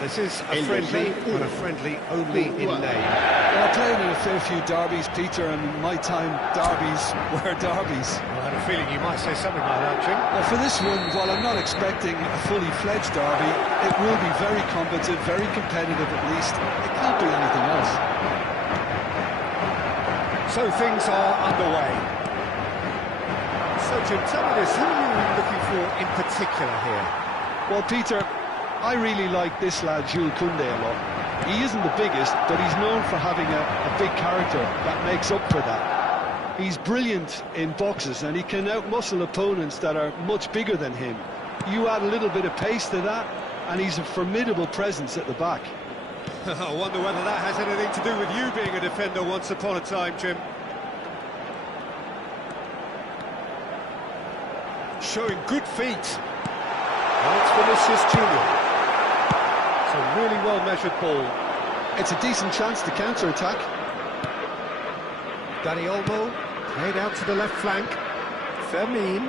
This is a friendly, but a friendly only in name. Well, I played in a fair few derbies, Peter, and in my time, derbies were derbies. Well, I had a feeling you might say something like that, Jim. Well, for this one, while I'm not expecting a fully fledged derby, it will be very combative, very competitive at least. It can't be anything else. So things are underway. So, Jim, tell me this, who are you looking for in particular here? Well, Peter, I really like this lad, Jules Koundé, a lot. He isn't the biggest, but he's known for having a big character that makes up for that. He's brilliant in boxes, and he can outmuscle opponents that are much bigger than him. You add a little bit of pace to that, and he's a formidable presence at the back. I wonder whether that has anything to do with you being a defender once upon a time, Jim. Showing good feet. Well, it's Vinicius Junior. It's a really well-measured ball. It's a decent chance to counter-attack. Dani Olmo, played out to the left flank. Fermin.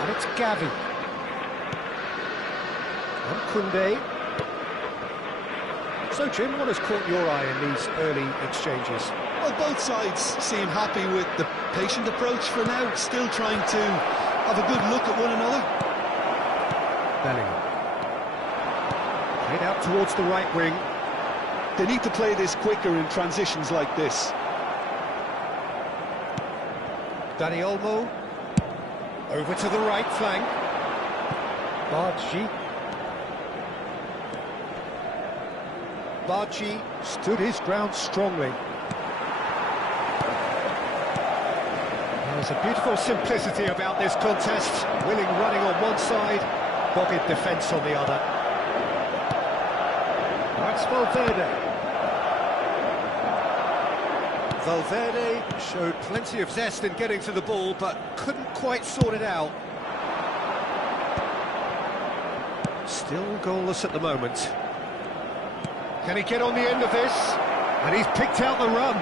And it's Gavi. And Koundé. So, Jim, what has caught your eye in these early exchanges? Well, both sides seem happy with the patient approach for now, still trying to have a good look at one another. Bellingham. Played out towards the right wing. They need to play this quicker in transitions like this. Dani Olmo. Over to the right flank. Barchi stood his ground strongly. There's a beautiful simplicity about this contest. Willing running on one side, dogged defence on the other. That's Valverde. Valverde showed plenty of zest in getting to the ball, but couldn't quite sort it out. Still goalless at the moment. Can he get on the end of this? And he's picked out the run.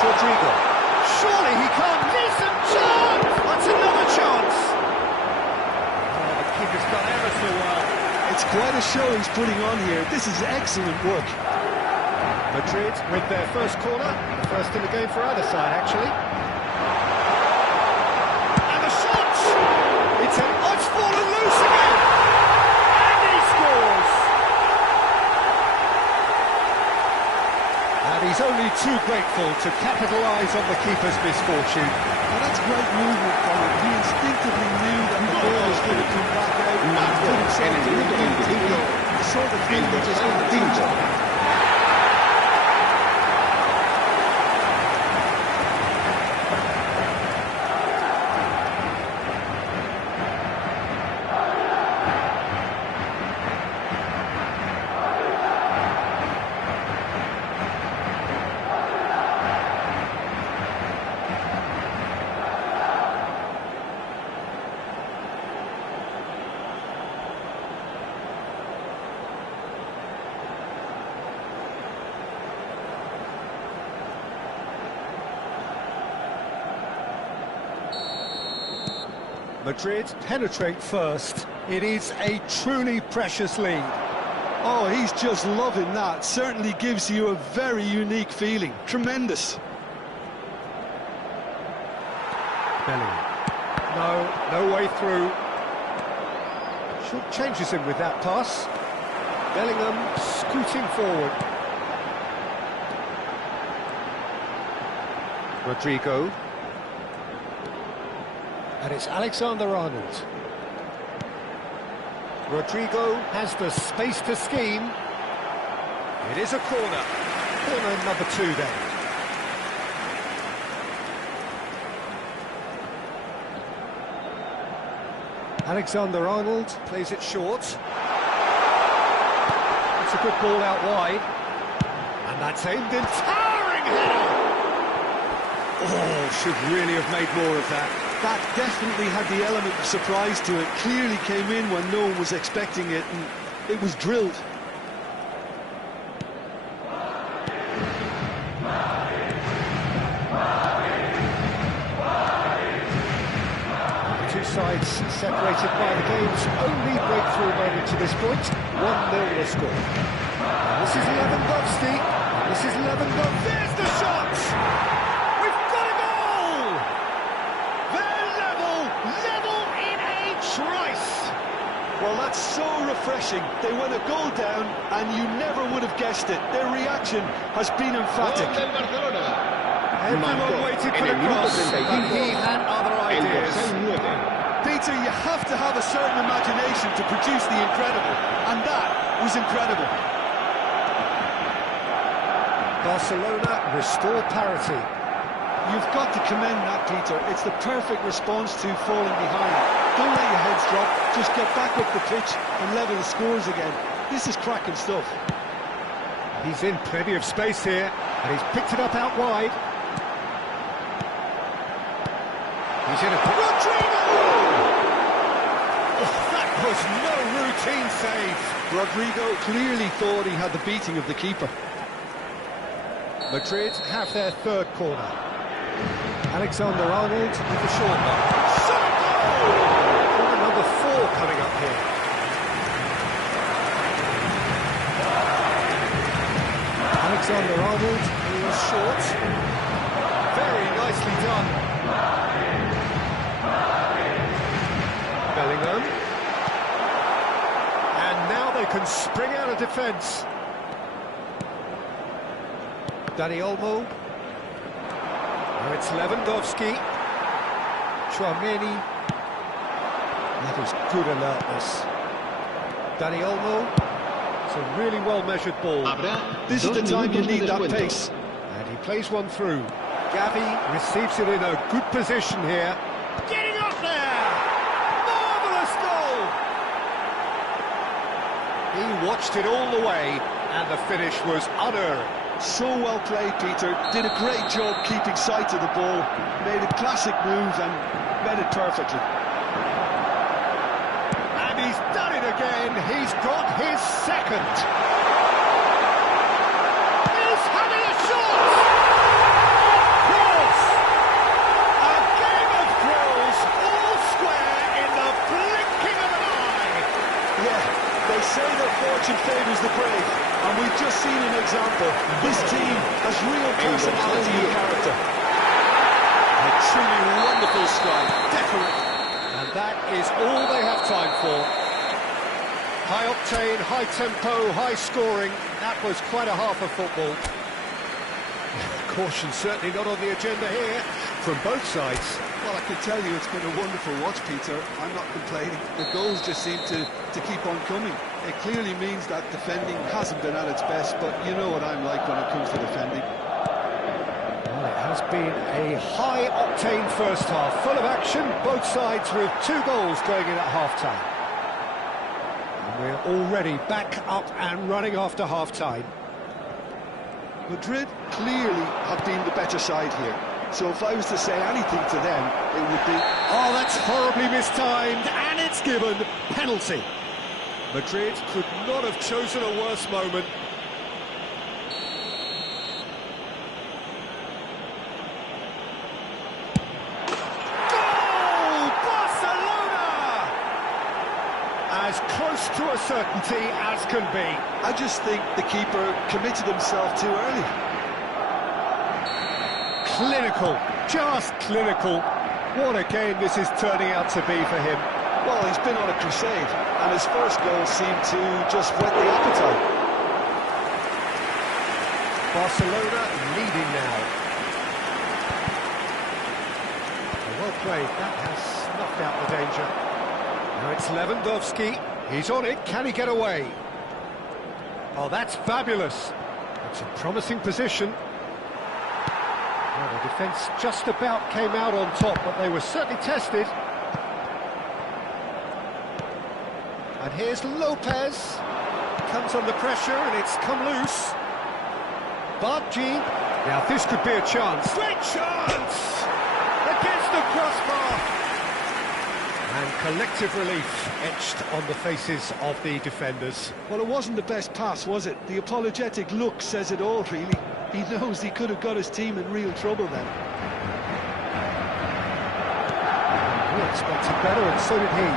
Rodrigo. Surely he can't miss a chance! That's another chance! Oh, the keeper's done ever so well. It's quite a show he's putting on here. This is excellent work. Madrid with their first corner. The first in the game for either side, actually. And the shot! It's fallen loose again! And he scores! And he's only too grateful to capitalise on the keeper's misfortune. Well, that's great movement from him. He instinctively knew that the ball was going to come back out and put himself to the sort of thing that just continues. Madrid penetrate first. It is a truly precious lead. Oh, he's just loving that. Certainly gives you a very unique feeling. Tremendous. Bellingham. No way through. Short changes him with that pass. Bellingham scooting forward. Rodrigo. And it's Alexander-Arnold. Rodrigo has the space to scheme. It is a corner. Corner number 2 then. Alexander-Arnold plays it short. It's a good ball out wide. And that's aimed in. Towering header! Oh, should really have made more of that. That definitely had the element of surprise to it. Clearly came in when no one was expecting it, and it was drilled. separated by the game's only breakthrough moment to this point. 1-0 the score. And this is Lewandowski. This is Lewandowski. There's the shot! We've got a goal! They're level in a trice. Well, that's so refreshing. They went a goal down, and you never would have guessed it. Their reaction has been emphatic. Everyone waited for the cross, but he had other ideas. Peter, you have to have a certain imagination to produce the incredible, and that was incredible. Barcelona restore parity. You've got to commend that, Peter. It's the perfect response to falling behind. Don't let your heads drop, just get back up the pitch and level the scores again. This is cracking stuff. He's in plenty of space here, and he's picked it up out wide. He's in a... Rodrigo! Oh, that was no routine save. Rodrigo clearly thought he had the beating of the keeper. Madrid have their third corner. Alexander-Arnold with the short one. Corner number 4 coming up here. Alexander-Arnold is short. Very nicely done. Bellingham. And now they can spring out of defence. Dani Olmo. Now it's Lewandowski. Chouameni. That is good alertness. Dani Olmo. It's a really well-measured ball. This is the time you need that pace. And he plays one through. Gavi receives it in a good position here. Getting up there! Marvellous goal! He watched it all the way, and the finish was unerring. So well played, Peter. Did a great job keeping sight of the ball. Made a classic move and read it perfectly. And he's done it again. He's got his second. He's having a shot! Cross! A game of thrills, all square in the blinking of an eye. Yeah, they say that fortune favours the brave, and we've just seen an example. This team has real personality and character. A truly wonderful strike, definitely. And that is all they have time for. High octane, high tempo, high scoring. That was quite a half of football. Caution certainly not on the agenda here from both sides. Well, I can tell you it's been a wonderful watch, Peter. I'm not complaining. The goals just seem to keep on coming. It clearly means that defending hasn't been at its best, but you know what I'm like when it comes to defending. Well, it has been a high-octane first half, full of action, both sides with 2 goals going in at half-time. And we're already back up and running after half-time. Madrid clearly have been the better side here. So if I was to say anything to them, it would be... Oh, that's horribly mistimed, and it's given penalty. Madrid could not have chosen a worse moment. Goal! Barcelona! As close to a certainty as can be. I just think the keeper committed himself too early. Clinical, just clinical. What a game this is turning out to be for him. Well, he's been on a crusade, and his first goal seemed to just whet the appetite. Barcelona leading now. Well played, that has snuffed out the danger. Now it's Lewandowski, he's on it, can he get away? Oh, that's fabulous. It's a promising position. Well, the defence just about came out on top, but they were certainly tested. And here's Lopez. Comes under pressure and it's come loose. Bargi. Now this could be a chance. Great chance! Against the crossbar. And collective relief etched on the faces of the defenders. Well, it wasn't the best pass, was it? The apologetic look says it all, really. He knows he could have got his team in real trouble then. Real expected better, and so did he.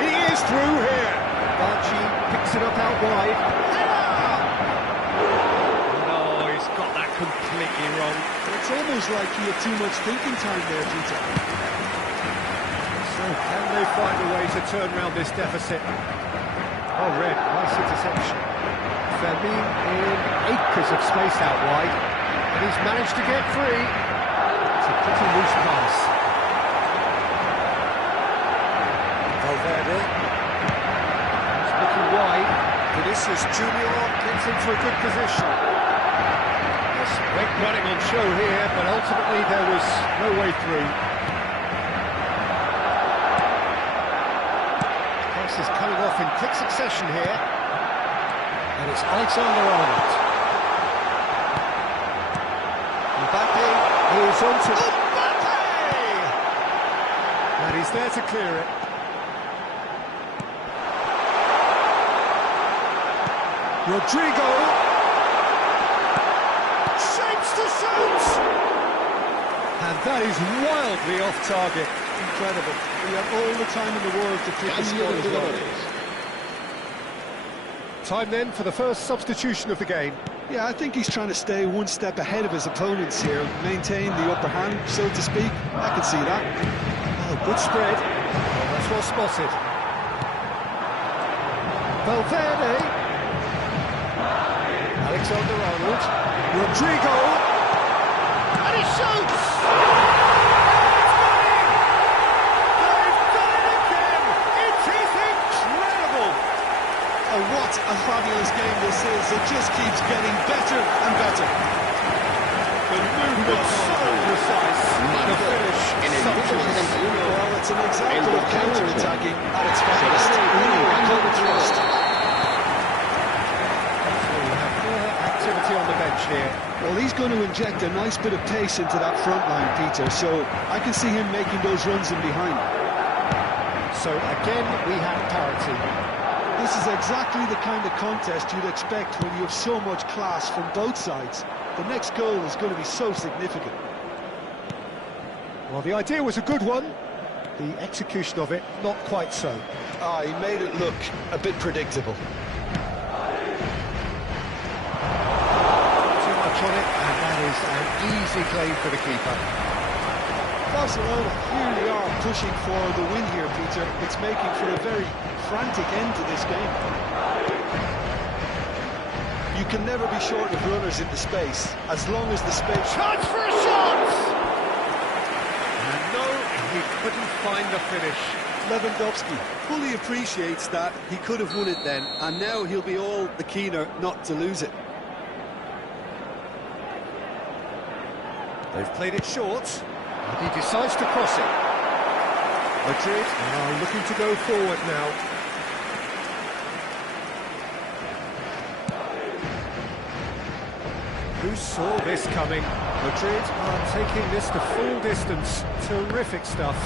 He is through here. Archie picks it up out wide. No, he's got that completely wrong. It's almost like he had too much thinking time there, Peter. So can they find a way to turn around this deficit? Oh, Red, nice interception. Fermin in acres of space out wide, and he's managed to get free. It's a pretty loose pass. Valverde. He's looking wide. Vinicius Junior gets into a good position. There's great running on show here, but ultimately there was no way through. Pass is coming off in quick succession here. And it's Alexander-Arnold. Mbappe is on to... Mbappe! And he's there to clear it. Rodrigo. Shapes to shoot! And that is wildly off target. Incredible. We have all the time in the world to pick the score as well. Time then for the first substitution of the game. Yeah, I think he's trying to stay one step ahead of his opponents here, maintain the upper hand, so to speak. I can see that. Oh, good spread. Well, that's well spotted. Valverde. Alexander-Arnold. Rodrigo. And he shoots! Oh, what a fabulous game this is. It just keeps getting better and better. The movement so precise, the finish sumptuous. Well, it's an example of counter-attacking at its finest. Really, I couldn't trust. So we have further activity on the bench here. Well, he's going to inject a nice bit of pace into that front line, Peter, so I can see him making those runs in behind. So again, we have parity. This is exactly the kind of contest you'd expect when you have so much class from both sides. The next goal is going to be so significant. Well, the idea was a good one. The execution of it, not quite so. He made it look a bit predictable. Too much on it, and that is an easy claim for the keeper. Barcelona really are pushing for the win here, Peter. It's making for a very frantic end to this game. You can never be short of runners into space, as long as the space... Chance for a shot! And no, he couldn't find the finish. Lewandowski fully appreciates that he could have won it then, and now he'll be all the keener not to lose it. They've played it short, and he decides to cross it. Madrid are looking to go forward now. Who saw this coming? Madrid are taking this to full distance. Terrific stuff.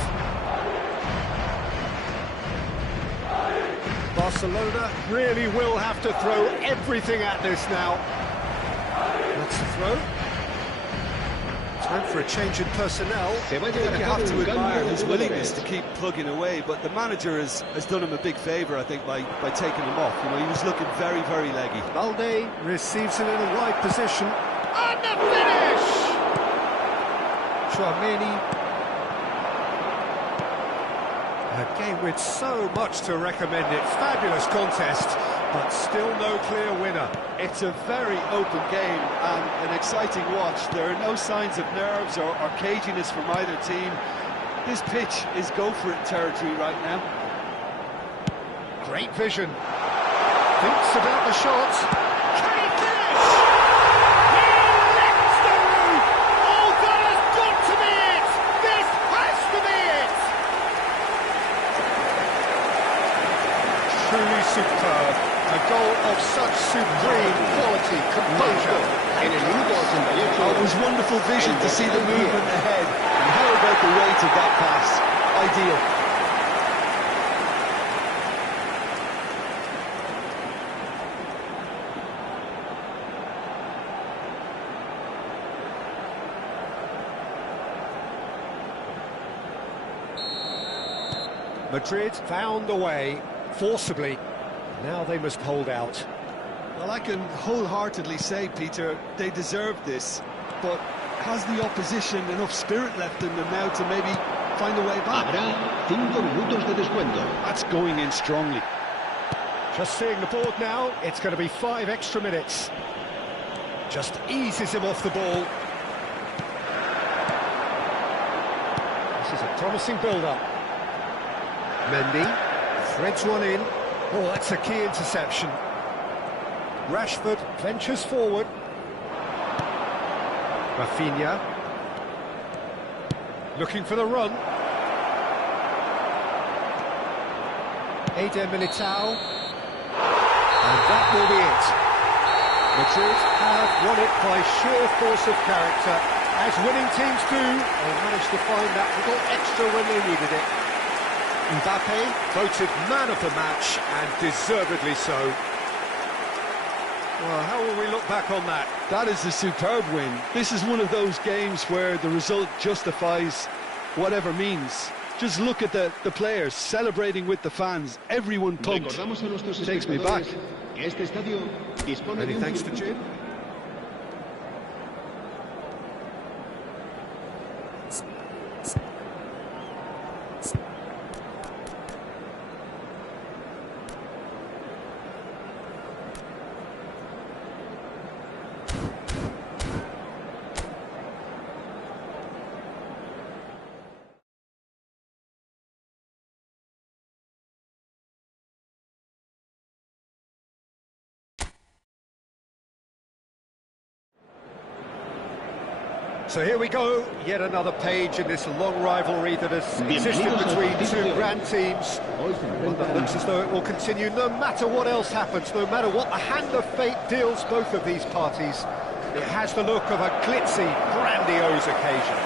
Barcelona really will have to throw everything at this now. That's the throw. Time for a change in personnel. You have to admire his willingness to keep plugging away, but the manager has done him a big favour, I think, by taking him off. You know, he was looking very, very leggy. Balde receives it in a wide position. And the finish! Chouameni. A game with so much to recommend it. Fabulous contest, but still no clear winner. It's a very open game and an exciting watch. There are no signs of nerves or caginess from either team. This pitch is go-for-it territory right now. Great vision. Thinks about the shot. Can he finish? He lifts the roof! Oh, that has got to be it! This has to be it! Truly superb. A goal of such supreme quality, composure. It was wonderful vision to see the movement ahead. And how about the weight of that pass? Ideal. Madrid found a way, forcibly. Now they must hold out. Well, I can wholeheartedly say, Peter, they deserve this, but has the opposition enough spirit left in them now to maybe find a way back? Habrá 5 minutos de descuento. That's going in strongly. Just seeing the board now, it's going to be 5 extra minutes. Just eases him off the ball. This is a promising build-up. Mendy threads one in. Oh, that's a key interception. Rashford ventures forward. Rafinha looking for the run. Eder Militao. And that will be it. Madrid have won it by sheer force of character. As winning teams do, they managed to find that little extra when they needed it. Mbappe voted man of the match, and deservedly so. Well, how will we look back on that? That is a superb win. This is one of those games where the result justifies whatever means. Just look at the players celebrating with the fans. Everyone pumped. Takes me back. Many thanks to Jim. So here we go, yet another page in this long rivalry that has existed between two grand teams. One that looks as though it will continue no matter what else happens, no matter what the hand of fate deals both of these parties. It has the look of a glitzy, grandiose occasion.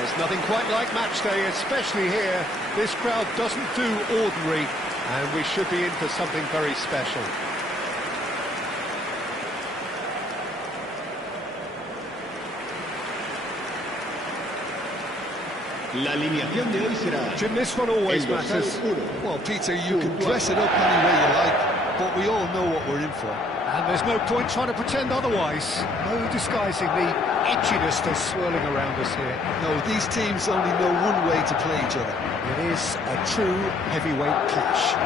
There's nothing quite like match day, especially here. This crowd doesn't do ordinary, and we should be in for something very special. La alineación de hoy será... Jim, this one always matters. Well, Peter, you can dress it up any way you like, but we all know what we're in for. And there's no point trying to pretend otherwise. No disguising the edginess that's swirling around us here. No, these teams only know one way to play each other. It is a true heavyweight clash.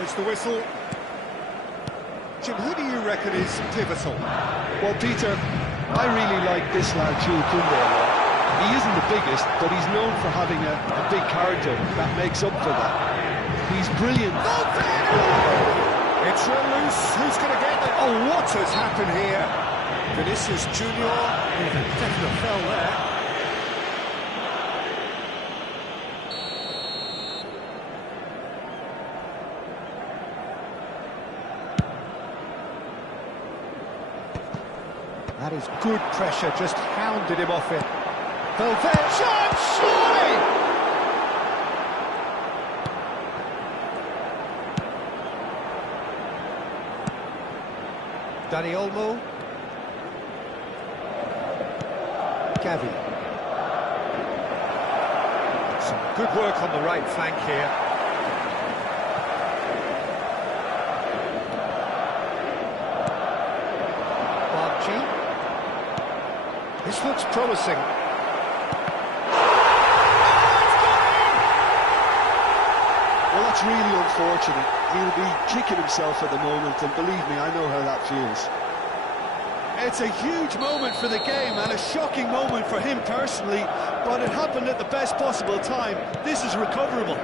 There's the whistle. Jim, who do you reckon is pivotal? Well, Peter, I really like this lad, Jules Koundé. He isn't the biggest, but he's known for having a big character that makes up for that. He's brilliant. It's real loose. Who's going to get it? Oh, what has happened here? Vinicius Junior with a definite foul there. That is good pressure, just hounded him off it. Valverde, shot, surely! Dani Olmo. Gavi. Some good work on the right flank here. This looks promising. Well, that's really unfortunate. He'll be kicking himself at the moment, and believe me, I know how that feels. It's a huge moment for the game and a shocking moment for him personally, but it happened at the best possible time. This is recoverable.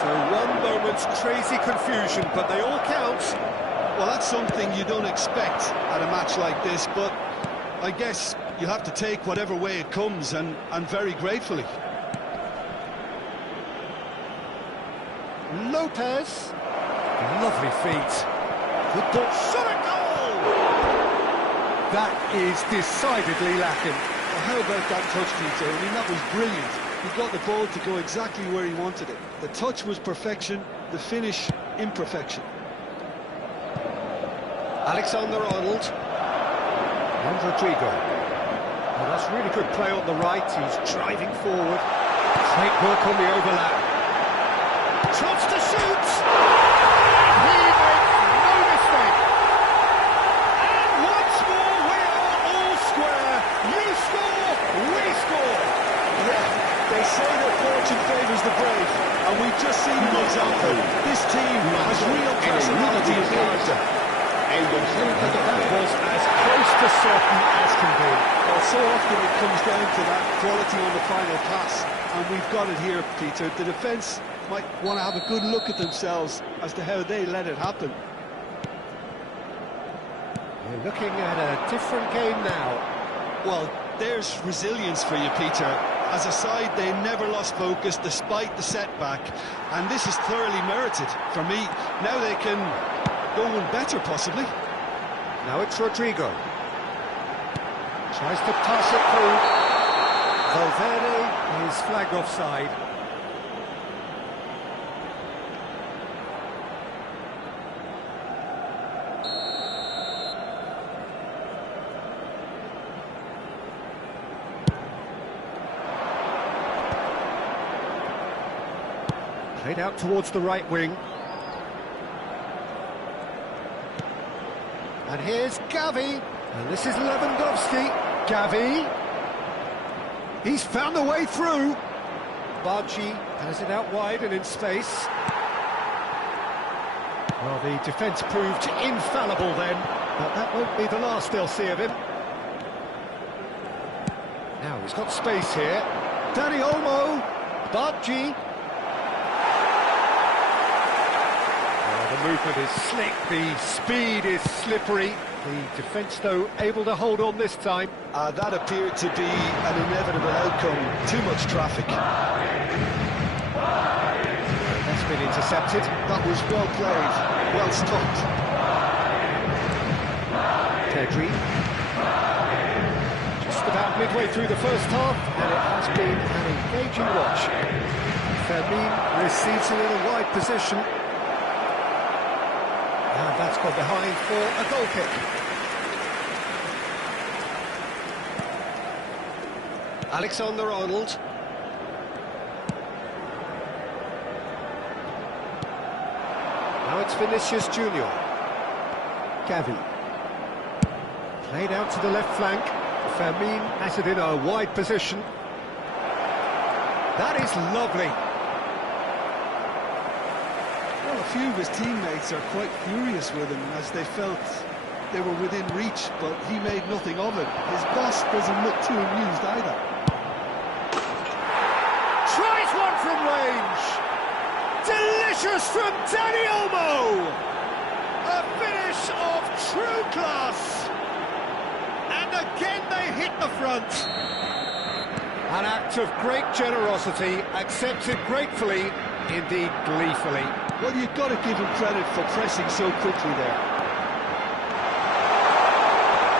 So one moment's crazy confusion, but they all count. Well, that's something you don't expect at a match like this, but I guess you have to take whatever way it comes, and very gratefully. Lopez. Lovely feet. Good ball. Shot at goal! That is decidedly lacking. Well, how about that touch, Peter? I mean, that was brilliant. He got the ball to go exactly where he wanted it. The touch was perfection, the finish imperfection. Alexander-Arnold. And Rodrigo. Oh, that's really good play on the right. He's driving forward. Great work on the overlap. Trots to shoot! He makes no mistake. And once more we are all square. You score, we score. Yeah, they say that fortune favours the brave, and we've just seen an example. This team has real personality and character. That was as close to certain as can be. Well, so often it comes down to that quality on the final pass, and we've got it here, Peter. The defence might want to have a good look at themselves as to how they let it happen. We're looking at a different game now. Well, there's resilience for you, Peter. As a side, they never lost focus despite the setback, and this is thoroughly merited for me. Now they can go one better, possibly. Now it's Rodrigo. Tries to pass it through. Valverde is flagged offside. Played out towards the right wing. And here's Gavi. And this is Lewandowski. Gavi. He's found a way through. Bargi has it out wide and in space. Well, the defence proved infallible then, but that won't be the last they'll see of him. Now he's got space here. Dani Olmo. Bargi. The movement is slick, the speed is slippery. The defence, though, able to hold on this time. That appeared to be an inevitable outcome. Too much traffic. That's been intercepted. That was well played, well stopped. Pedri. Just about midway through the first half, and it has been an engaging watch. Fermin receives it in a wide position. And that's gone behind for a goal kick. Alexander-Arnold. Now it's Vinicius Junior. Gavi. Played out to the left flank. Fermin has it in a wide position. That is lovely. A few of his teammates are quite furious with him as they felt they were within reach, but he made nothing of it. His boss doesn't look too amused either. Tries one from range. Delicious from Dani Olmo. A finish of true class. And again they hit the front. An act of great generosity, accepted gratefully, indeed gleefully. Well, you've got to give him credit for pressing so quickly there.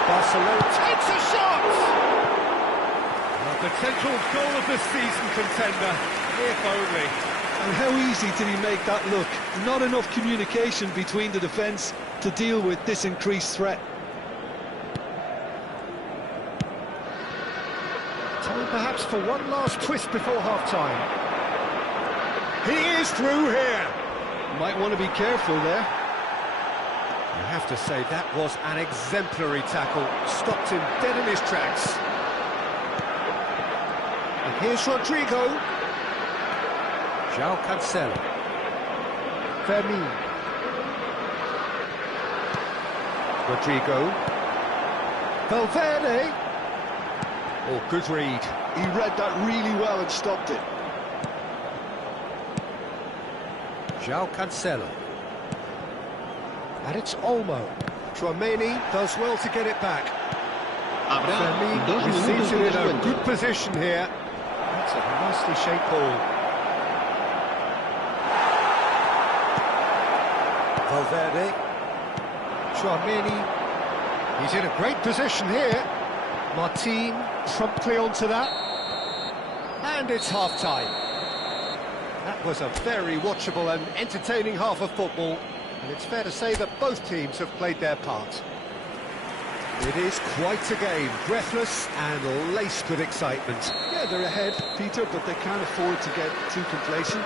Barcelona takes a shot! A potential goal of the season contender, if only. And how easy did he make that look? Not enough communication between the defence to deal with this increased threat. Time perhaps for one last twist before half-time. He is through here. Might want to be careful there. You have to say that was an exemplary tackle. Stopped him dead in his tracks. And here's Rodrigo. João Cancelo. Fermin. Rodrigo. Valverde. Oh, good read. He read that really well and stopped it. João Cancelo. And it's Olmo. Tchouaméni does well to get it back. Habrá 2 Fermin minutos receives de it in a descuento. good position here. That's a nicely shaped ball. Valverde. Tchouaméni. He's in a great position here. Martin promptly onto that. And it's half-time. That was a very watchable and entertaining half of football. And it's fair to say that both teams have played their part. It is quite a game, breathless and laced with excitement. Yeah, they're ahead, Peter, but they can't afford to get too complacent.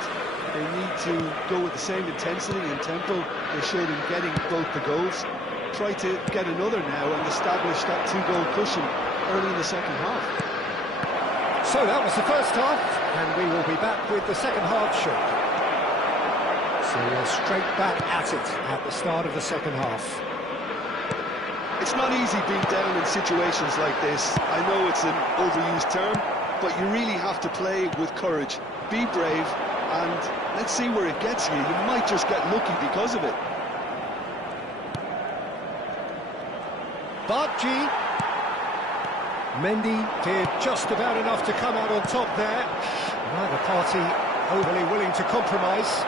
They need to go with the same intensity and tempo they showed in getting both the goals. Try to get another now and establish that 2-goal cushion early in the second half. So that was the first half, and we will be back with the second half shortly. So we're straight back at it at the start of the second half. It's not easy being down in situations like this. I know it's an overused term, but you really have to play with courage. Be brave, and let's see where it gets you. You might just get lucky because of it. Bargi. Mendy did just about enough to come out on top there. Neither party overly willing to compromise.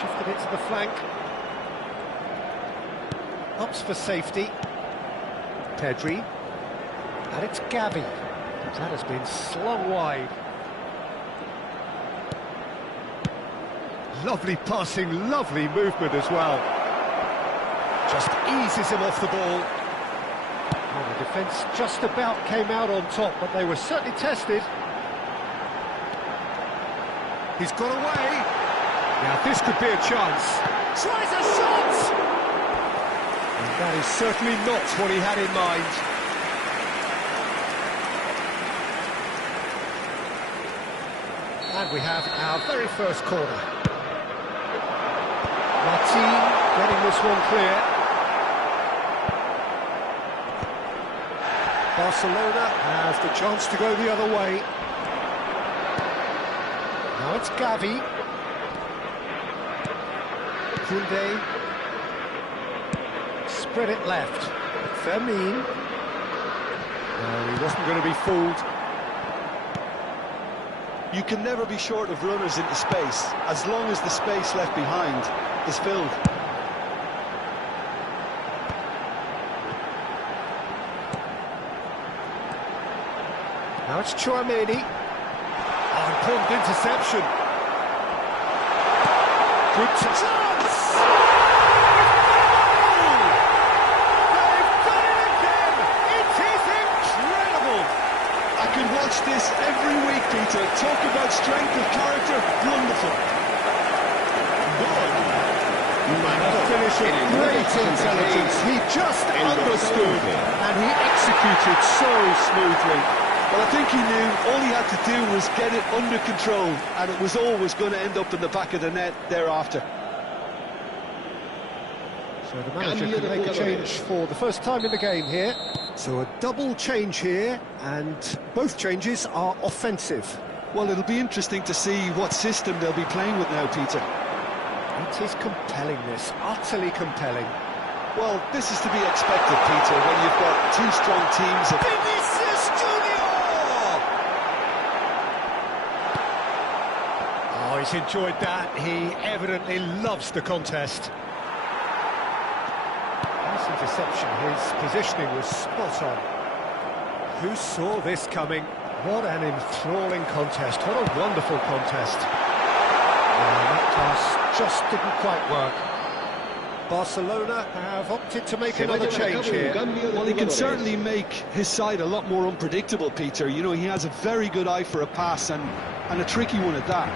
Shifted it to the flank. Ups for safety. Pedri. And it's Gavi. That has been slung wide. Lovely passing, lovely movement as well. Just eases him off the ball. Well, the defence just about came out on top, but they were certainly tested. He's got away. Now this could be a chance. Tries a shot! And that is certainly not what he had in mind. And we have our very first corner. Martin getting this one clear. Barcelona has the chance to go the other way. Now it's Gavi. Koundé. Spread it left. Fermin. No, he wasn't going to be fooled. You can never be short of runners into space, as long as the space left behind is filled. Now it's Tchouaméni. Oh, important interception. Good chance! They've done it again! It is incredible! I could watch this every week, Peter. Talk about strength of character, wonderful. A finish of great intelligence. He just understood and he executed so smoothly. Well, I think he knew all he had to do was get it under control, and it was always going to end up in the back of the net thereafter. So the manager can make a change for the first time in the game here. So a double change here, and both changes are offensive. Well, it'll be interesting to see what system they'll be playing with now, Peter. It is compelling, this, utterly compelling. Well, this is to be expected, Peter, when you've got two strong teams. Vinicius Junior! Oh, he's enjoyed that. He evidently loves the contest. Nice interception. His positioning was spot on. Who saw this coming? What an enthralling contest. What a wonderful contest. That pass just didn't quite work. Barcelona have opted to make another change here. Well, he can certainly make his side a lot more unpredictable, Peter. You know, he has a very good eye for a pass, and a tricky one at that.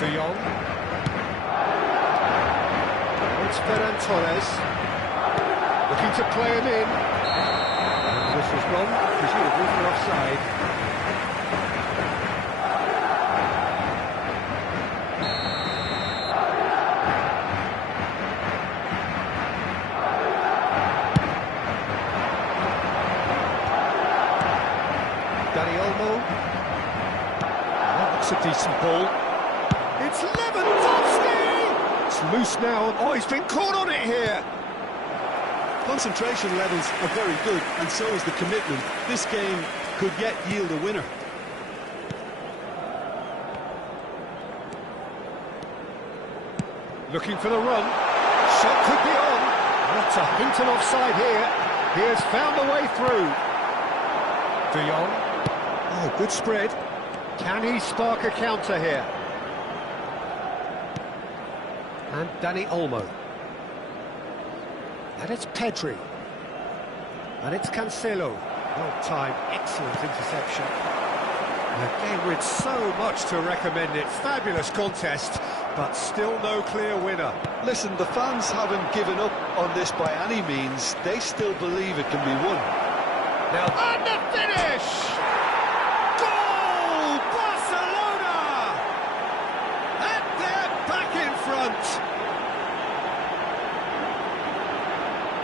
De Jong. It's Ferran Torres. Looking to play him in. And this was wrong, presumably for offside. a decent ball. It's Lewandowski! It's loose now. Oh, he's been caught on it here. Concentration levels are very good, and so is the commitment. This game could yet yield a winner. Looking for the run. Shot could be on. Not a hint of offside here. He has found the way through. De Jong. Oh, good spread. Can he spark a counter here? And Dani Olmo. And it's Pedri. And it's Cancelo. Well timed, excellent interception. A game with so much to recommend it. Fabulous contest, but still no clear winner. Listen, the fans haven't given up on this by any means. They still believe it can be won. Now, and the finish! Goal! Barcelona! And they're back in front.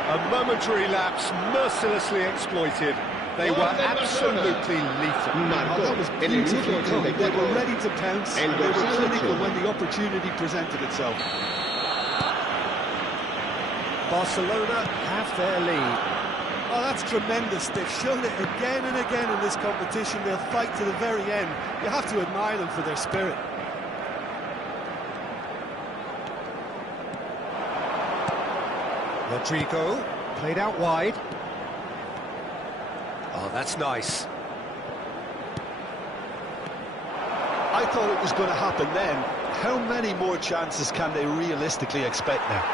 A momentary lapse mercilessly exploited. They were absolutely lethal. Oh, that was beautifully done. They were ready to pounce, and they were clinical when the opportunity presented itself. Barcelona have their lead. Oh, that's tremendous. They've shown it again and again in this competition. They'll fight to the very end. You have to admire them for their spirit. Rodrigo, played out wide. Oh, that's nice. I thought it was going to happen then. How many more chances can they realistically expect now?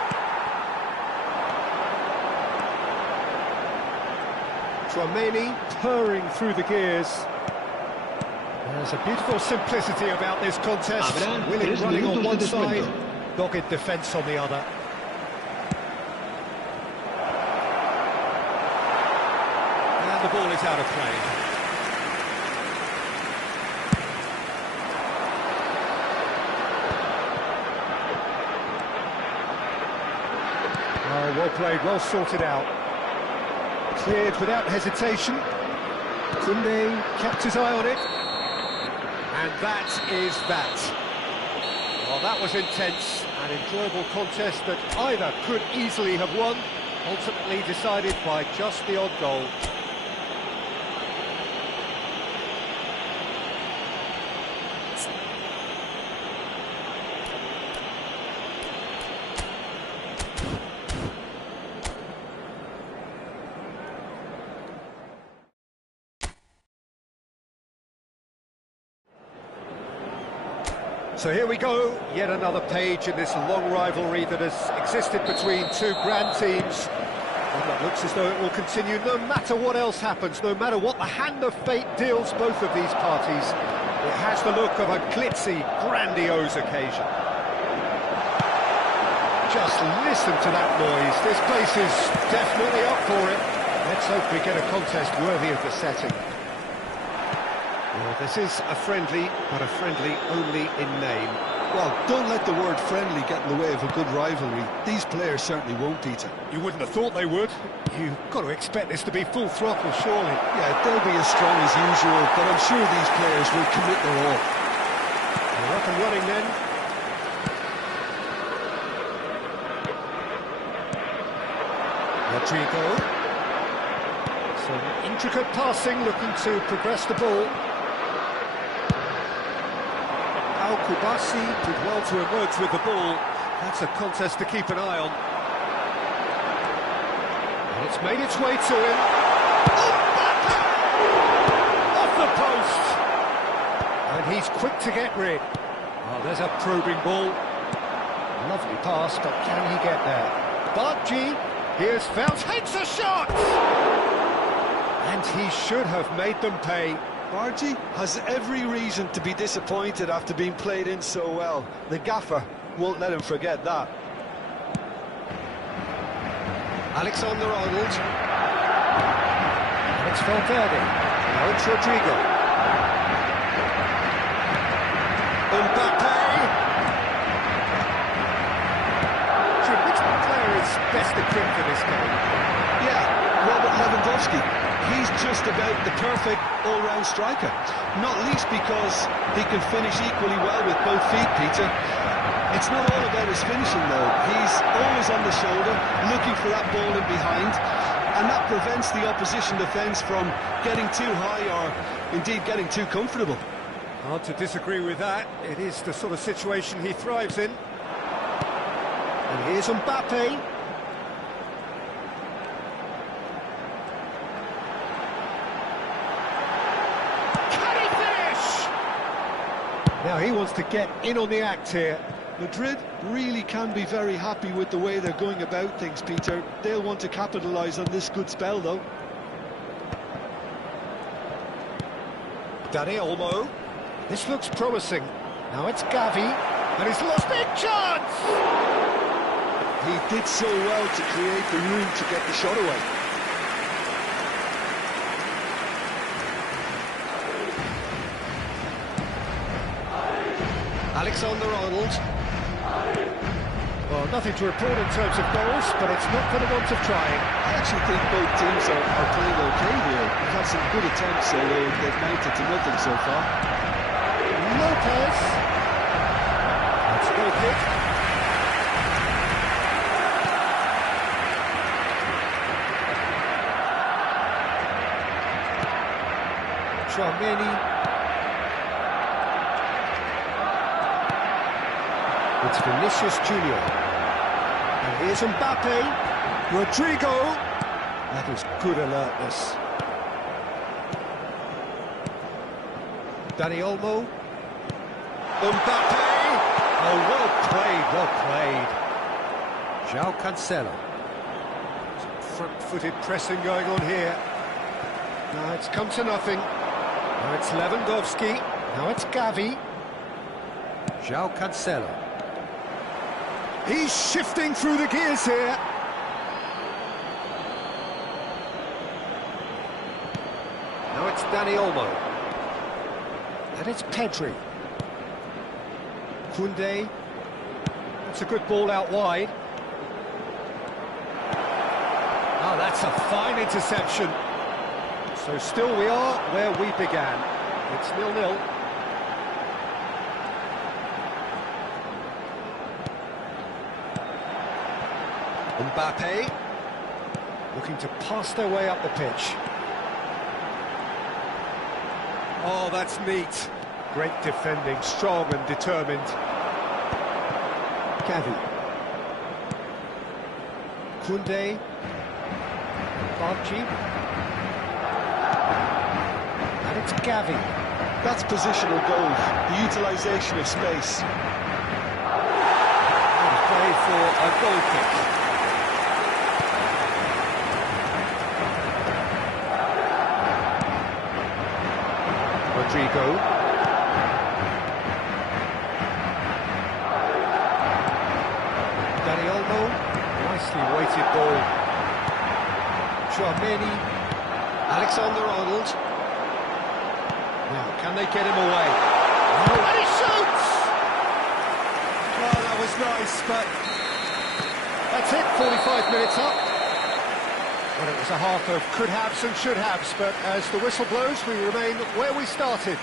Tchouameni purring through the gears. There's a beautiful simplicity about this contest. Willing running on one side, dogged defence on the other. And the ball is out of play. Oh, well played, well sorted out. Cleared without hesitation. Koundé kept his eye on it. And that is that. Well, that was intense, an enjoyable contest that either could easily have won, ultimately decided by just the odd goal. So here we go, yet another page in this long rivalry that has existed between two grand teams. And it looks as though it will continue no matter what else happens, no matter what the hand of fate deals both of these parties. It has the look of a glitzy, grandiose occasion. Just listen to that noise. This place is definitely up for it. Let's hope we get a contest worthy of the setting. Well, this is a friendly, but a friendly only in name. Well, don't let the word friendly get in the way of a good rivalry. These players certainly won't, Peter. You wouldn't have thought they would. You've got to expect this to be full throttle, surely. Yeah, they'll be as strong as usual, but I'm sure these players will commit their all. They're up and running then. Rodrigo. Some intricate passing, looking to progress the ball. Kubasi did well to emerge with the ball. That's a contest to keep an eye on. And it's made its way to him. Off the post! And he's quick to get rid. Oh, there's a probing ball. Lovely pass, but can he get there? Bargy, here's found, takes a shot! And he should have made them pay. Bargy has every reason to be disappointed after being played in so well. The gaffer won't let him forget that. Alexander-Arnold. It's Valverde. Now it's Rodrigo. Mbappe. Jim, which player is best equipped for this game? Yeah, Robert Lewandowski. he's just about the perfect all-round striker. Not least because he can finish equally well with both feet, Peter. It's not all about his finishing, though. He's always on the shoulder, looking for that ball in behind, and that prevents the opposition defence from getting too high or, indeed, getting too comfortable. Hard to disagree with that. It is the sort of situation he thrives in. And here's Mbappe. Can he finish? Now he wants to get in on the act here. Madrid really can be very happy with the way they're going about things, Peter. They'll want to capitalise on this good spell, though. Dani Olmo. This looks promising. Now it's Gavi, and he's lost big chance! He did so well to create the room to get the shot away. Alexander-Arnold. Well, nothing to report in terms of goals, but it's not for the want of trying. I actually think both teams are playing okay here. We've had some good attempts, although they've mounted to nothing so far. Lopez. That's a goal kick. Tchouaméni. It's Vinicius Junior. And here's Mbappe. Rodrigo. That was good alertness. Dani Olmo. Mbappe! Oh, well played, well played. João Cancelo. Some front-footed pressing going on here. Now it's come to nothing. Now it's Lewandowski. Now it's Gavi. João Cancelo. He's shifting through the gears here. Now it's Dani Olmo. And it's Pedri. Koundé. That's a good ball out wide. Oh, that's a fine interception. So still we are where we began. It's 0-0. Mbappe. Looking to pass their way up the pitch. Oh, that's neat. Great defending, strong and determined. Gavi. Koundé. Barchi. And it's Gavi. That's positional goal, the utilisation of space. And play for a goal kick. Rodrigo. Dani Olmo, nicely weighted ball. Tchouaméni, Alexander-Arnold. Now, can they get him away? Oh, and he shoots! Well, that was nice, but that's it, 45 minutes up. Well, it was a half of could-haves and should-haves, but as the whistle blows, we remain where we started.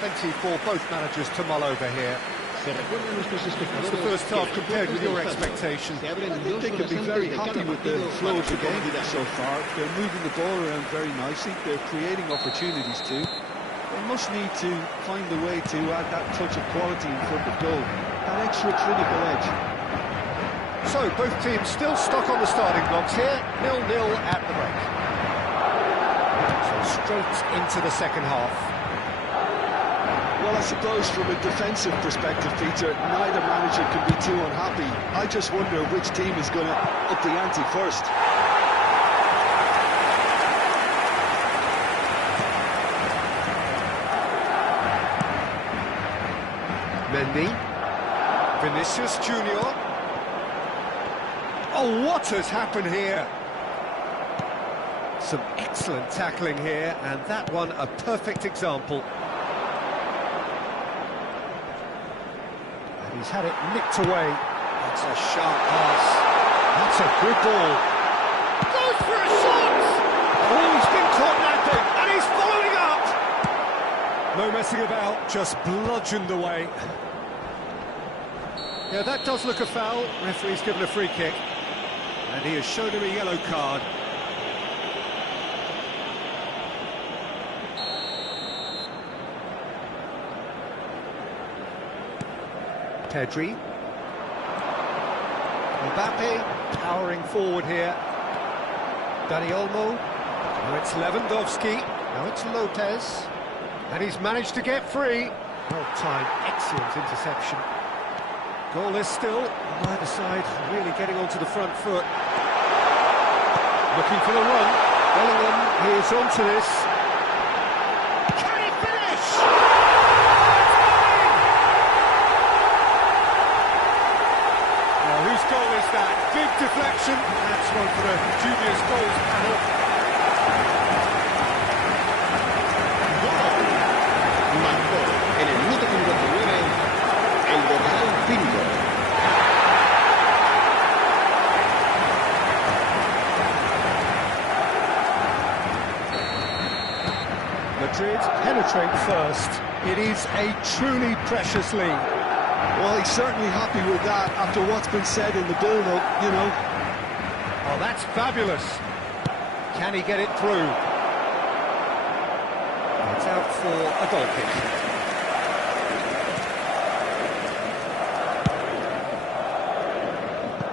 Plenty for both managers to mull over here. What's the first half compared with your expectations? I think they can be very happy with the flow of the game so far. They're moving the ball around very nicely. They're creating opportunities too. They must need to find a way to add that touch of quality in front of goal. That extra clinical edge. So, both teams still stuck on the starting blocks here. 0-0 at the break. So, straight into the second half. Well, I suppose from a defensive perspective, Peter, neither manager can be too unhappy. I just wonder which team is going to up the ante first. Mendy. Vinicius Junior. Oh, what has happened here? Some excellent tackling here, and that one a perfect example. He's had it nicked away. That's a sharp pass. That's a good ball. Goes for a shot! Oh, he's been caught now. messing about, just bludgeoned away. Yeah, that does look a foul. Referee's given a free kick. And he has shown him a yellow card. Pedri. Mbappe powering forward here. Dani Olmo. Now it's Lewandowski. Now it's Lopez. And he's managed to get free. Well-timed, excellent interception. Goalless still. Either side really getting onto the front foot. Looking for the run. Bellingham, he is onto this. Can he finish? Now, whose goal is that? Big deflection. That's one for the Juniors goals panel. Marcó en el minuto 59 el dorsal 5. Madrid penetrate first. It is a truly precious lead. Well, he's certainly happy with that after what's been said in the build-up, you know. Oh, that's fabulous. Can he get it through? It's out for a goal kick.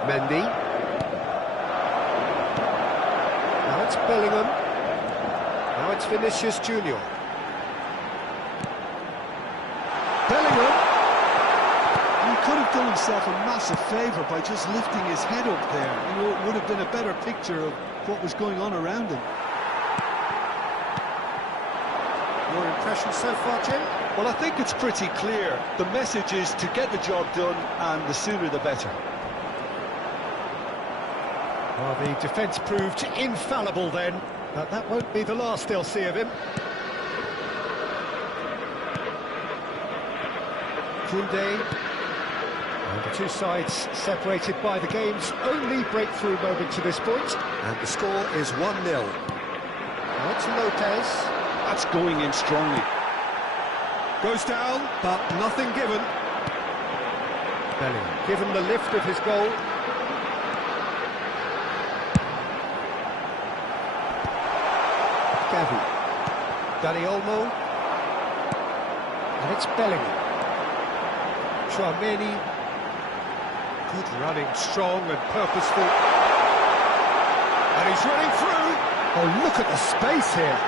Mendy. Now it's Bellingham. Now it's Vinicius Junior. Bellingham. He could have done himself a massive favour by just lifting his head up there. You know, it would have been a better picture of what was going on around him. Your impression so far, Jim? Well, I think it's pretty clear. The message is to get the job done, and the sooner the better. Well, the defence proved infallible then, but that won't be the last they'll see of him. Koundé. And the two sides separated by the game's only breakthrough moment to this point, and the score is 1-0. Now it's Lopez. That's going in strongly. Goes down, but nothing given. Bellingham given the lift of his goal. Gavi. Dani Olmo. And it's Bellingham. Tchouaméni. Good running, strong and purposeful. And he's running through. Oh, look at the space here.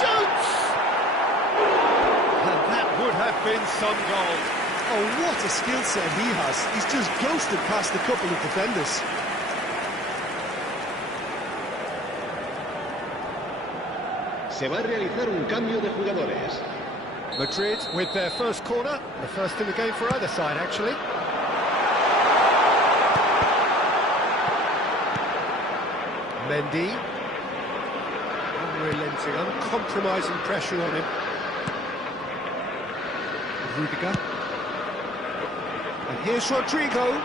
Shoots! And that would have been some goal. Oh, what a skill set he has. He's just ghosted past a couple of defenders. Se va a realizar un cambio de jugadores. Madrid with their first corner, the first in the game for either side, actually. Mendy. Unrelenting, uncompromising pressure on him. Rudiger. And here's Rodrigo.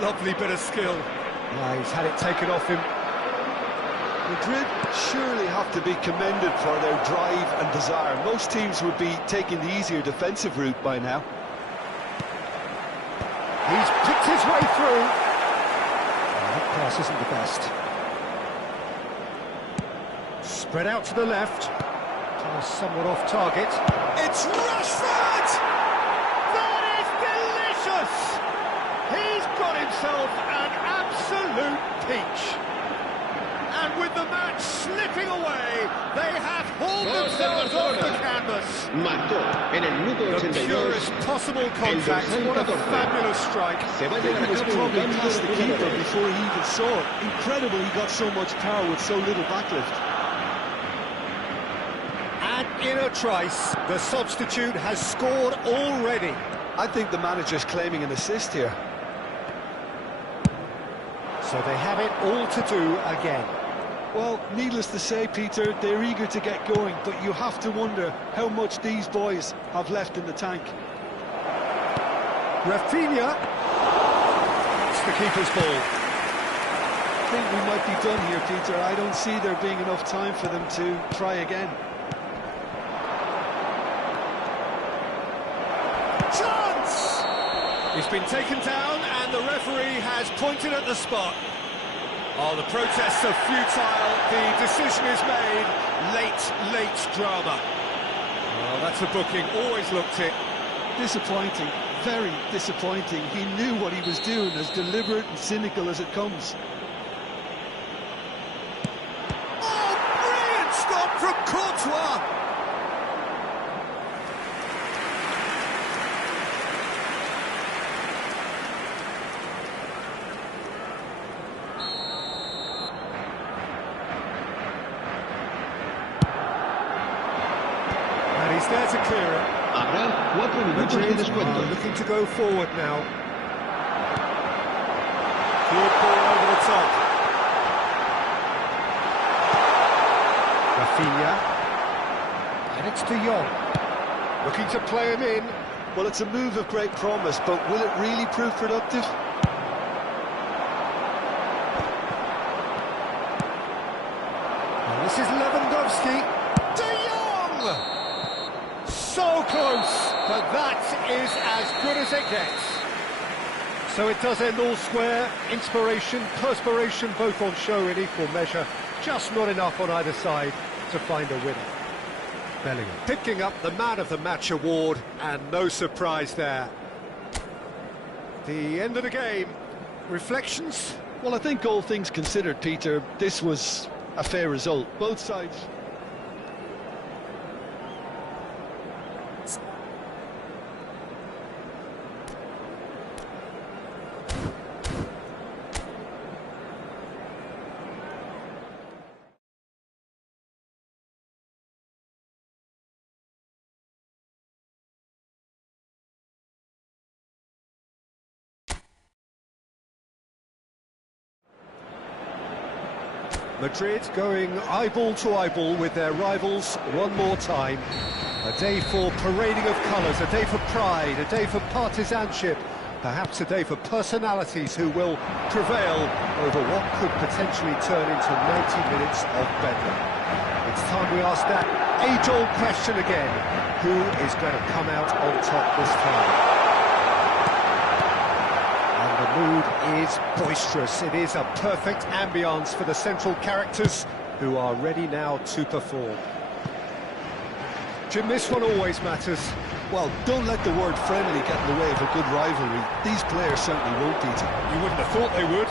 Lovely bit of skill. He's had it taken off him. Madrid surely have to be commended for their drive and desire. Most teams would be taking the easier defensive route by now. He's picked his way through. That pass isn't the best. Spread out to the left. Somewhat off target. It's Rashford! That is delicious! He's got himself an absolute peach. And with the match slipping away, they have hauled themselves off the canvas. Marcó en el minuto The 82. purest possible contact. What a fabulous strike. Se va a I think llevar he a was cabo un probably cambio past de the keeper jugadores. before he even saw it. Incredible he got so much power with so little backlift. And in a trice, the substitute has scored already. I think the manager's claiming an assist here. So they have it all to do again. Well, needless to say, Peter, they're eager to get going, but you have to wonder how much these boys have left in the tank. Rafinha. It's the keeper's ball. think we might be done here, Peter. I don't see there being enough time for them to try again. Chance! He's been taken down and the referee has pointed at the spot. Oh, the protests are futile. The decision is made. Late drama. Oh, that's a booking. Always looked it. Disappointing. Very disappointing. He knew what he was doing, as deliberate and cynical as it comes. Oh, brilliant stop from Courtois! And he's there to clear it. Habrá 4 minutos de Madrid descuento. are looking to go forward now. Good ball over the top. Rafinha. And it's De Jong. Looking to play him in. Well, it's a move of great promise, but will it really prove productive? And this is Lewandowski. De Jong! So close, but that is as good as it gets. So it does end all square. Inspiration, perspiration, both on show in equal measure. Just not enough on either side to find a winner. Bellingham picking up the Man of the Match award, and no surprise there. The end of the game. Reflections? Well, I think all things considered, Peter, this was a fair result. Both sides. Madrid going eyeball to eyeball with their rivals one more time. A day for parading of colours, a day for pride, a day for partisanship, perhaps a day for personalities who will prevail over what could potentially turn into 90 minutes of bedlam. It's time we ask that age-old question again: who is going to come out on top this time? The mood is boisterous. It is a perfect ambience for the central characters who are ready now to perform. Jim, this one always matters. Well, don't let the word friendly get in the way of a good rivalry. These players certainly won't, Peter. You wouldn't have thought they would.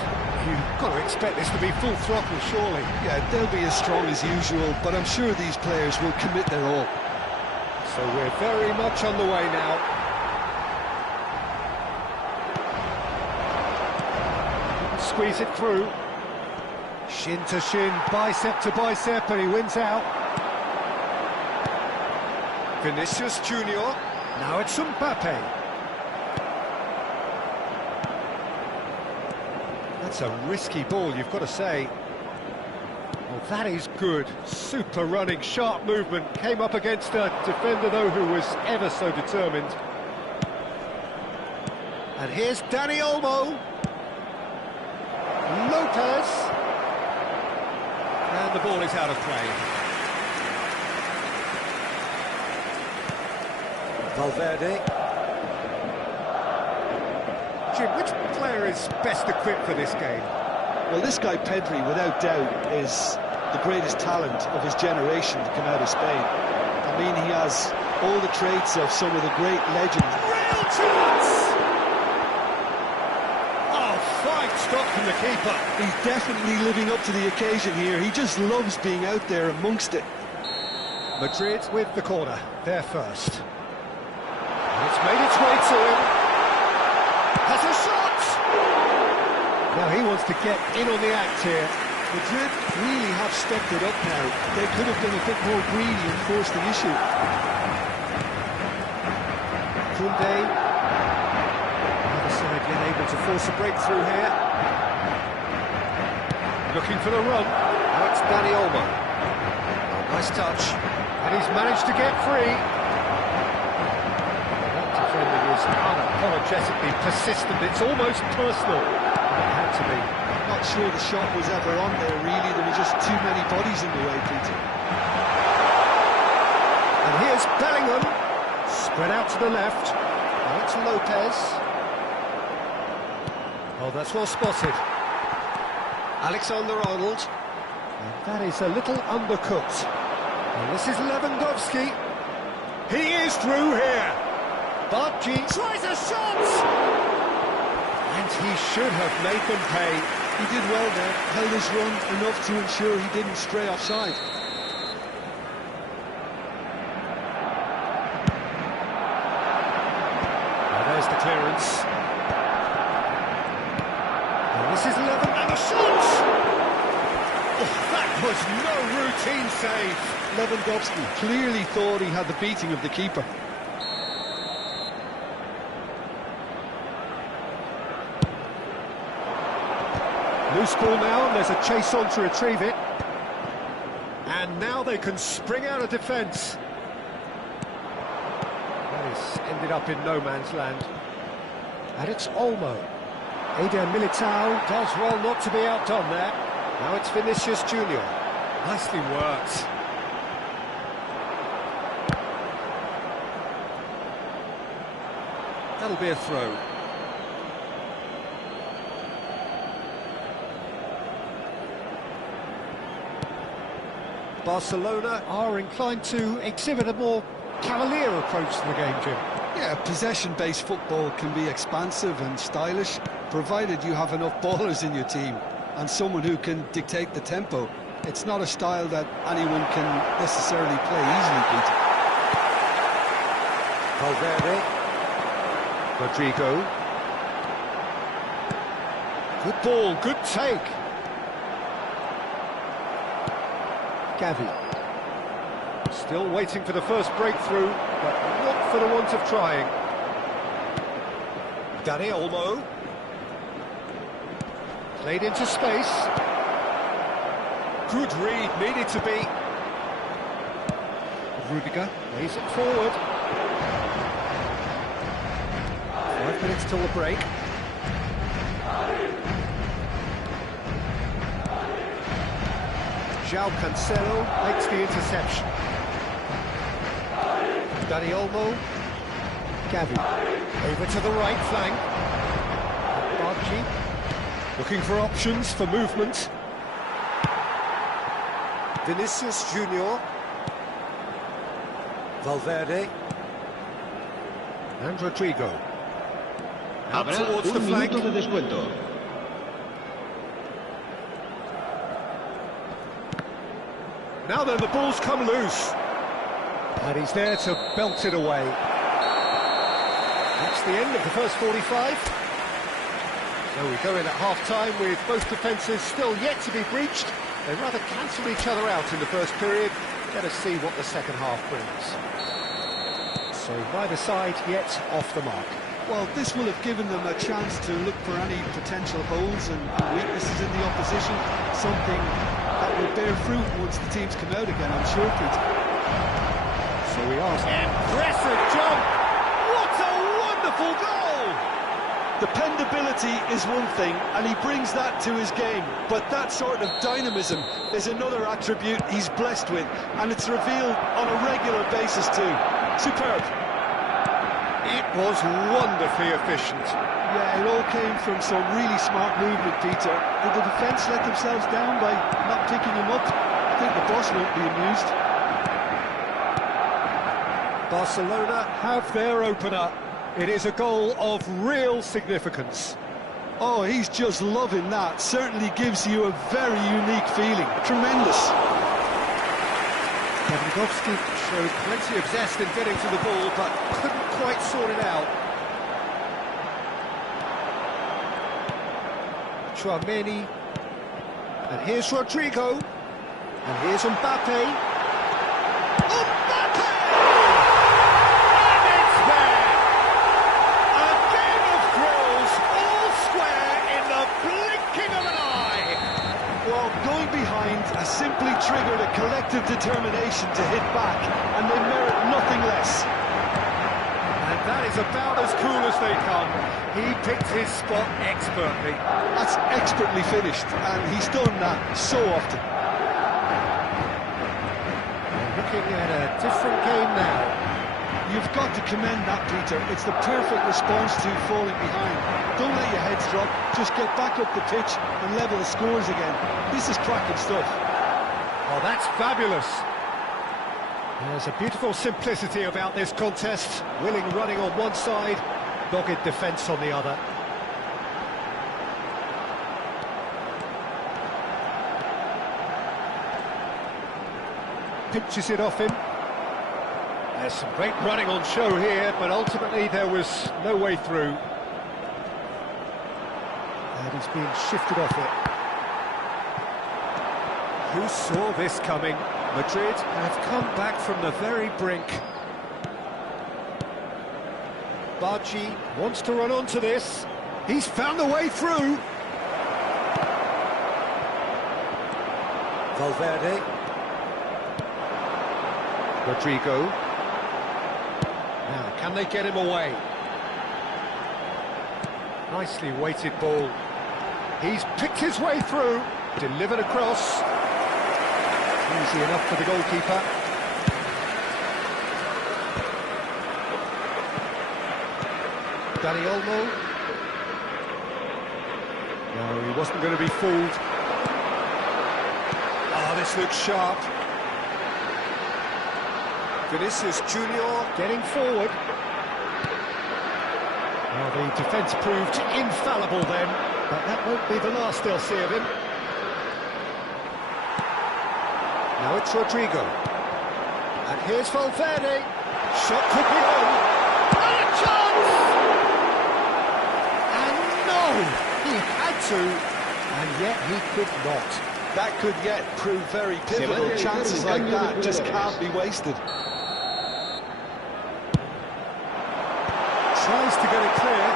You've got to expect this to be full throttle, surely. Yeah, they'll be as strong as usual, but I'm sure these players will commit their all. So we're very much on the way now. Squeeze it through. Shin to shin, bicep to bicep, and he wins out. Vinicius Junior. Now it's Mbappe. That's a risky ball, you've got to say. Well, that is good. Super running, sharp movement. Came up against a defender, though, who was ever so determined. And here's Dani Olmo. Lopez, and the ball is out of play. Valverde. Jim, which player is best equipped for this game? Well, this guy Pedri, without doubt, is the greatest talent of his generation to come out of Spain. I mean, he has all the traits of some of the great legends. Real chance! Stop from the keeper. He's definitely living up to the occasion here. He just loves being out there amongst it. Madrid with the corner, there first. And it's made its way to him. Has a shot! Now he wants to get in on the act here. Madrid really have stepped it up now. They could have been a bit more greedy and forced the issue. Koundé. Been able to force a breakthrough here. Looking for the run. Now it's Dani Olmo. Oh, nice touch. And he's managed to get free. That defending is unapologetically persistent. It's almost personal. It had to be. Not sure the shot was ever on there, really. There were just too many bodies in the way, Peter. And here's Bellingham, spread out to the left. Now it's Lopez. Oh, that's well spotted. Alexander-Arnold. And that is a little undercooked. And this is Lewandowski. He is through here. Bartji tries a shot! And he should have made them pay. He did well there, held his run enough to ensure he didn't stray offside. There's the clearance. And this is Levin, and a shot! Oh, that was no routine save. Lewandowski clearly thought he had the beating of the keeper. Loose ball now, and there's a chase on to retrieve it. And now they can spring out of defence. Ended up in no man's land. And it's Olmo. Eder Militao does well not to be outdone there. Now it's Vinicius Junior. Nicely worked. That'll be a throw. Barcelona are inclined to exhibit a more cavalier approach to the game, Jim. Yeah, possession-based football can be expansive and stylish, provided you have enough ballers in your team and someone who can dictate the tempo. It's not a style that anyone can necessarily play easily, Peter. Valverde. Rodrigo. Good ball, good take. Gavi. Still waiting for the first breakthrough, but not for the want of trying. Dani Olmo. Played into space. Good read, needed to be. Rudiger lays it forward. 5 minutes till the break. João Cancelo makes the interception. Dani Olmo. Gavi. Over to the right flank. Bartji. Looking for options for movement. Vinicius Junior. Valverde. And Rodrigo. Out towards the flank. Minuto de descuento. Now then, the ball's come loose. And he's there to belt it away. That's the end of the first 45. So we go in at half-time with both defences still yet to be breached. They rather cancelled each other out in the first period. Let us see what the second half brings. So neither side yet off the mark. Well, this will have given them a chance to look for any potential holes and weaknesses in the opposition, something that will bear fruit once the teams come out again, I'm sure, Peter. So we ask. Impressive jump! What a wonderful goal! Dependability is one thing, and he brings that to his game, but that sort of dynamism is another attribute he's blessed with, and it's revealed on a regular basis too. Superb. It was wonderfully efficient. Yeah, it all came from some really smart movement, Peter. Did the defence let themselves down by not picking him up? I think the boss won't be amused. Barcelona have their opener. It is a goal of real significance. Oh, he's just loving that. Certainly gives you a very unique feeling. Tremendous. Lewandowski showed plenty of zest in getting to the ball, but couldn't quite sort it out. Chouameni. And here's Rodrigo. And here's Mbappe. Mbappe! And it's there! A game of thrills, all square in the blinking of an eye! Well, going behind has simply triggered a collective determination to hit back, and they merit nothing less. And That is about as cool as they come. He picked his spot expertly. That's expertly finished, and he's done that so often. Looking at a different game now. You've got to commend that, Peter. It's the perfect response to falling behind. Don't let your heads drop, just get back up the pitch and level the scores again. This is cracking stuff. Oh, that's fabulous. There's a beautiful simplicity about this contest. Willing running on one side, dogged defence on the other. Pinches it off him. There's some great running on show here, but ultimately there was no way through. And he's being shifted off it. Who saw this coming? Madrid have come back from the very brink. Barbacena wants to run onto this. He's found the way through. Valverde. Rodrigo. Now, can they get him away? Nicely weighted ball. He's picked his way through. Delivered across. Easy enough for the goalkeeper. Dani Olmo. No, he wasn't going to be fooled. Ah, this looks sharp. Vinicius Junior getting forward. Well, the defence proved infallible then, but that won't be the last they'll see of him. Now it's Rodrigo. And here's Valverde. Shot could be on. And a chance! And no! He had to, and yet he could not. That could yet prove very pivotal. Chances like that just can't be wasted. Tries to get it clear.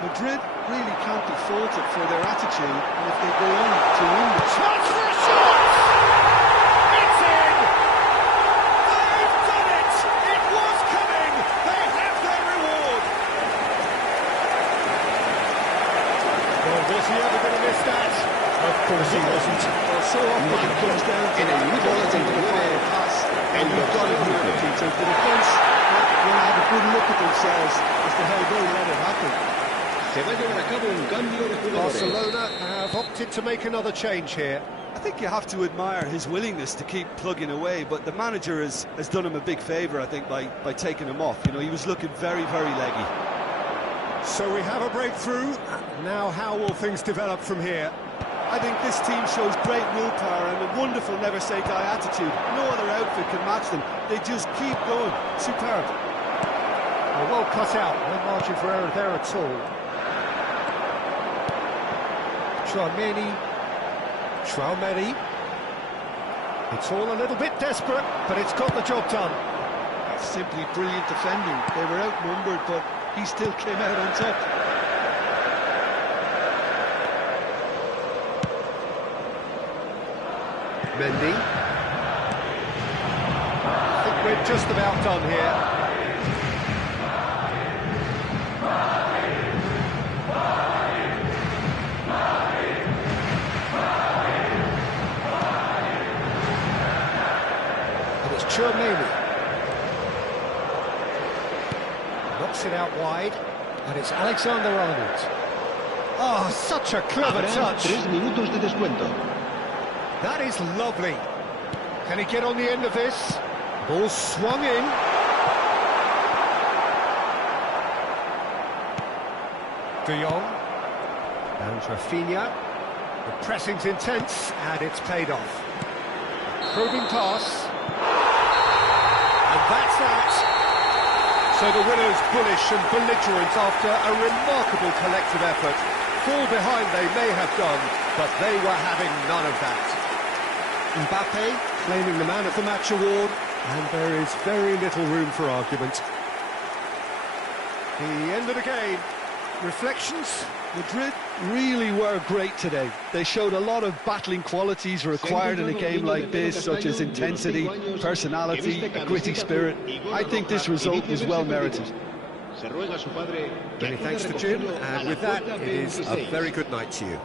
Madrid really can't be faulted for their attitude, and if they go on to win the Chance for a shot! It's in! They've done it! It was coming! They have their reward! Well, was he ever going to miss that? Of course he wasn't. Well, so often it comes down to En el minuto 89, pass, and en you've los got to dos hear it, minutos. Peter. The defence will have a good look at themselves as to how they let it happen. Se va a llevar a cabo un cambio de jugadores. Barcelona have opted to make another change here. I think you have to admire his willingness to keep plugging away, but the manager has done him a big favour, I think, by taking him off. You know, he was looking very, very leggy. So we have a breakthrough. Now how will things develop from here? I think this team shows great willpower and a wonderful never-say-die attitude. No other outfit can match them. They just keep going. Superb. Well cut out. No margin for error there at all. Traumeni. It's all a little bit desperate, but it's got the job done. That's simply brilliant defending. They were outnumbered, but he still came out on top. Mendy. I think we're just about done here. And it's Traumeni. Knocks it out wide, and it's Alexander-Arnold. Oh, such a clever touch. 3 minutos de descuento. That is lovely. Can he get on the end of this? Ball swung in. De Jong. And Rafinha. The pressing's intense, and it's paid off. Probing pass. And that's that. So the winners bullish and belligerent after a remarkable collective effort. Fall behind they may have done, but they were having none of that. Mbappe claiming the Man of the Match award, and there is very little room for argument. The end of the game. Reflections? Madrid really were great today. They showed a lot of battling qualities required in a game like this, such as intensity, personality, a gritty spirit. I think this result was well merited. Many thanks to Jim, and with that, it is a very good night to you.